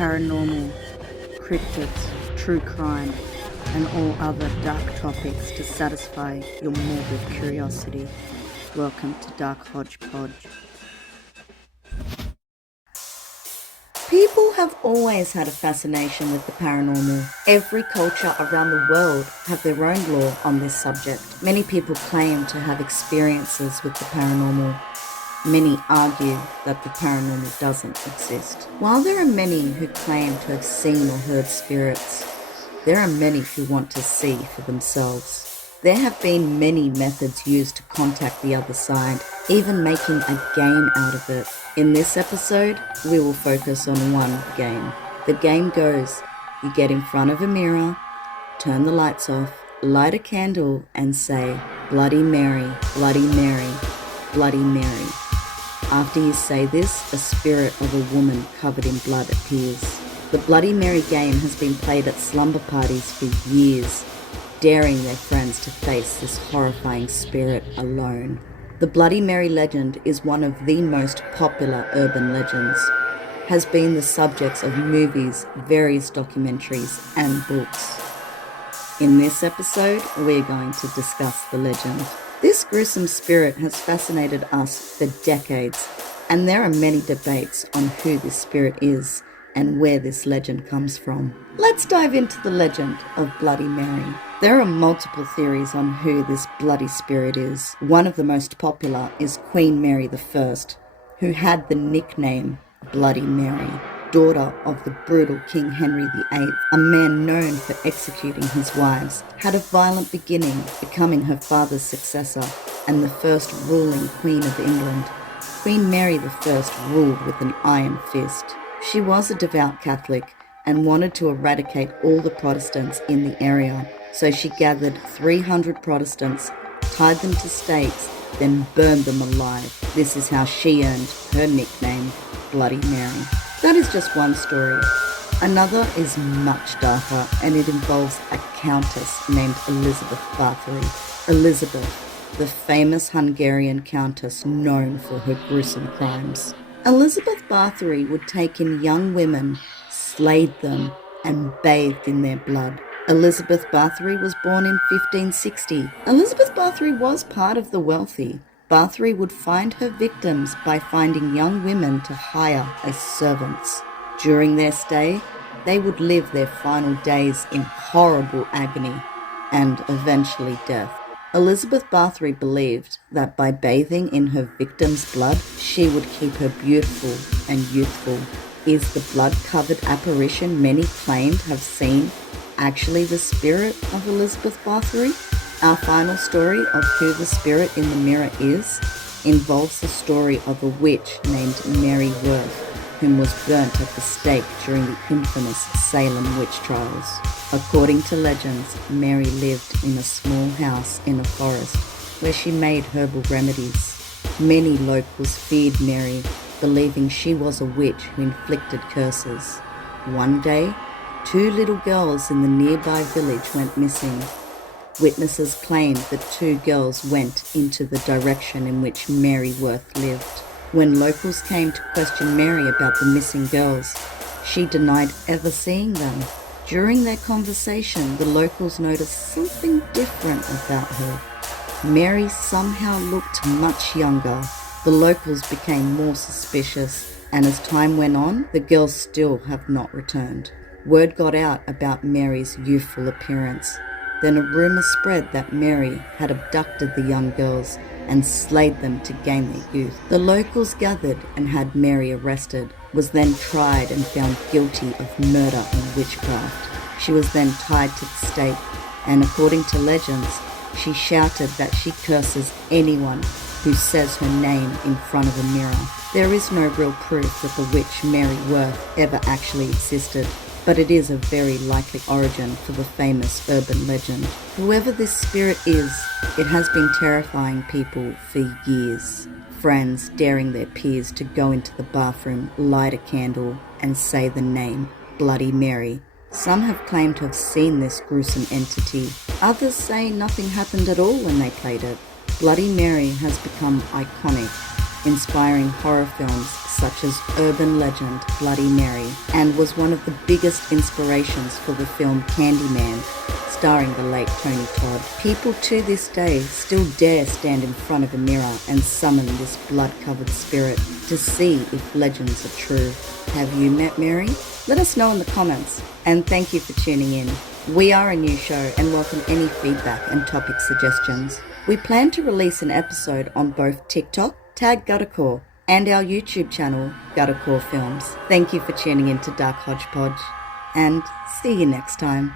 paranormal, cryptids, true crime, and all other dark topics to satisfy your morbid curiosity. Welcome to Dark Hodge Podge. People have always had a fascination with the paranormal. Every culture around the world have their own lore on this subject. Many people claim to have experiences with the paranormal. Many argue that the paranormal doesn't exist. While there are many who claim to have seen or heard spirits, there are many who want to see for themselves. There have been many methods used to contact the other side, even making a game out of it. In this episode, we will focus on one game. The game goes, you get in front of a mirror, turn the lights off, light a candle and say, Bloody Mary, Bloody Mary, Bloody Mary. After you say this, a spirit of a woman covered in blood appears. The Bloody Mary game has been played at slumber parties for years, daring their friends to face this horrifying spirit alone. The Bloody Mary legend is one of the most popular urban legends, has been the subjects of movies, various documentaries, and books. In this episode, we're going to discuss the legend. This gruesome spirit has fascinated us for decades, and there are many debates on who this spirit is and where this legend comes from. Let's dive into the legend of Bloody Mary. There are multiple theories on who this bloody spirit is. One of the most popular is Queen Mary I, who had the nickname Bloody Mary, daughter of the brutal King Henry VIII, a man known for executing his wives, had a violent beginning, becoming her father's successor and the first ruling Queen of England. Queen Mary I ruled with an iron fist. She was a devout Catholic and wanted to eradicate all the Protestants in the area, so she gathered 300 Protestants, tied them to stakes, then burned them alive. This is how she earned her nickname, Bloody Mary. That is just one story. Another is much darker, and it involves a countess named Elizabeth Bathory. Elizabeth, the famous Hungarian countess known for her gruesome crimes. Elizabeth Bathory would take in young women, slayed them, and bathed in their blood. Elizabeth Bathory was born in 1560. Elizabeth Bathory was part of the wealthy. Bathory would find her victims by finding young women to hire as servants. During their stay, they would live their final days in horrible agony and eventually death. Elizabeth Bathory believed that by bathing in her victims' blood, she would keep her beautiful and youthful. Is the blood-covered apparition many claimed have seen actually the spirit of Elizabeth Bathory? Our final story of who the spirit in the mirror is involves the story of a witch named Mary Worth, whom was burnt at the stake during the infamous Salem witch trials. According to legends, Mary lived in a small house in a forest where she made herbal remedies. Many locals feared Mary, believing she was a witch who inflicted curses. One day, 2 little girls in the nearby village went missing. Witnesses claimed that 2 girls went into the direction in which Mary Worth lived. When locals came to question Mary about the missing girls, she denied ever seeing them. During their conversation, the locals noticed something different about her. Mary somehow looked much younger. The locals became more suspicious, and as time went on, the girls still have not returned. Word got out about Mary's youthful appearance. Then a rumor spread that Mary had abducted the young girls and slayed them to gain their youth. The locals gathered and had Mary arrested, was then tried and found guilty of murder and witchcraft. She was then tied to the stake, and according to legends, she shouted that she curses anyone who says her name in front of a mirror. There is no real proof that the witch Mary Worth ever actually existed, but it is a very likely origin for the famous urban legend. Whoever this spirit is, it has been terrifying people for years. Friends daring their peers to go into the bathroom, light a candle, and say the name, Bloody Mary. Some have claimed to have seen this gruesome entity. Others say nothing happened at all when they played it. Bloody Mary has become iconic, inspiring horror films, such as urban legend Bloody Mary, and was one of the biggest inspirations for the film Candyman, starring the late Tony Todd. People to this day still dare stand in front of a mirror and summon this blood-covered spirit to see if legends are true. Have you met Mary? Let us know in the comments, and thank you for tuning in. We are a new show and welcome any feedback and topic suggestions. We plan to release an episode on both TikTok, tag Guttercore, and our YouTube channel, Guttercore Films. Thank you for tuning in to Dark Hodge Podge, and see you next time.